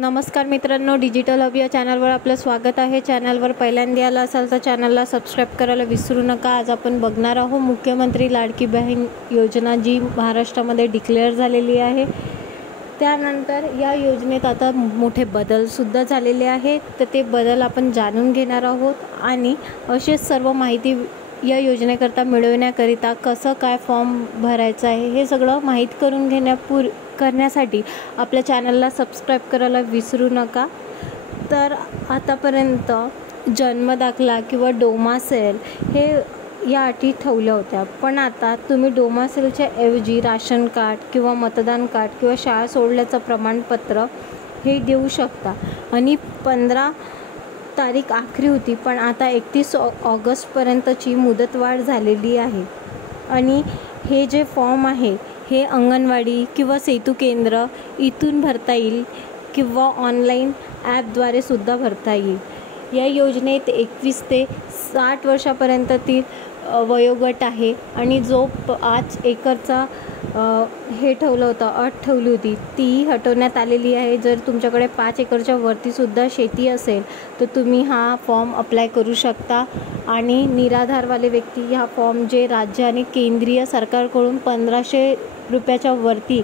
नमस्कार मित्रांनो, digital hub या चॅनलवर आपलं स्वागत आहे। चॅनलवर पहिल्यांदा आला असाल तर चॅनलला सबस्क्राईब करायला विसरू नका। आज आपण बघणार आहोत मुख्यमंत्री लाडकी बहीण योजना जी महाराष्ट्रामध्ये डिक्लेअर झालेली आहे। त्यानंतर या योजनेत आता मोठे बदलसुद्धा झालेले आहेत, तर ते बदल आपण जाणून घेणार आहोत आणि अशीच सर्व माहिती या योजनेकरता मिळवण्याकरिता कसं काय फॉर्म भरायचं आहे हे सगळं माहीत करून करण्यासाठी आपल्या चॅनलला सबस्क्राईब करायला विसरू नका। तर आतापर्यंत जन्मदाखला किंवा डोमासेल हे या अटी ठेवल्या होत्या, पण आता तुम्ही डोमासेलच्या ऐवजी राशन कार्ड किंवा मतदान कार्ड किंवा शाळा सोडल्याचं प्रमाणपत्र हे देऊ शकता। आणि 15 तारीख आखरी होती, पण आता 31 ऑगस्टपर्यंतची मुदतवाढ झालेली आहे। आणि हे जे फॉर्म आहे हे अंगणवाडी किंवा सेतू केंद्र इथून भरता येईल किंवा ऑनलाईन ॲपद्वारे सुद्धा भरता येईल। या योजनेत 21 ते 60 वर्षापर्यंततील वयोगट आहे आणि जो 5 एकरचा हे ठेवलं होतं, अट ठेवली होती ती हटवण्यात आलेली आहे। जर तुमच्याकडे 5 एकरच्या वरतीसुद्धा शेती असेल तर तुम्ही हा फॉर्म अप्लाय करू शकता। आणि निराधारवाले व्यक्ती हा फॉर्म जे राज्य आणि केंद्रीय सरकारकडून 1500 रुपयाच्या वरती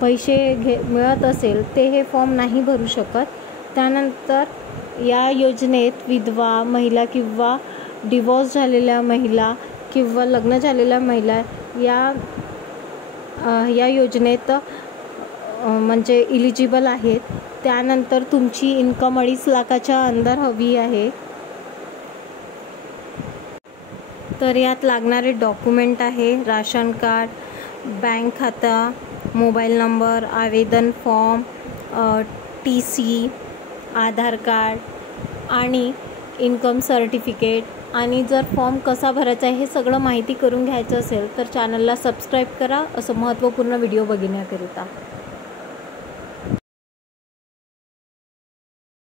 पैसे मिळत असेल ते हे फॉर्म नाही भरू शकत। त्यानंतर या योजनेत विधवा महिला किंवा डिवोर्स झालेल्या महिला किंवा लग्न झालेल्या महिला या योजनेत म्हणजे इलिजिबल आहेत। त्यानंतर तुमची इन्कम 2.5 लाखाच्या अंदर हवी आहे। तर यात लागणारे डॉक्युमेंट आहे राशन कार्ड, बँक खाता, मोबाईल नंबर, आवेदन फॉर्म, TC, आधार कार्ड आणि इन्कम सर्टिफिकेट। आणि जर फॉर्म कसा भरायचा आहे हे सगळं माहिती करून घ्यायचं असेल तर चॅनलला सबस्क्राईब करा असं महत्त्वपूर्ण व्हिडिओ बघण्याकरिता।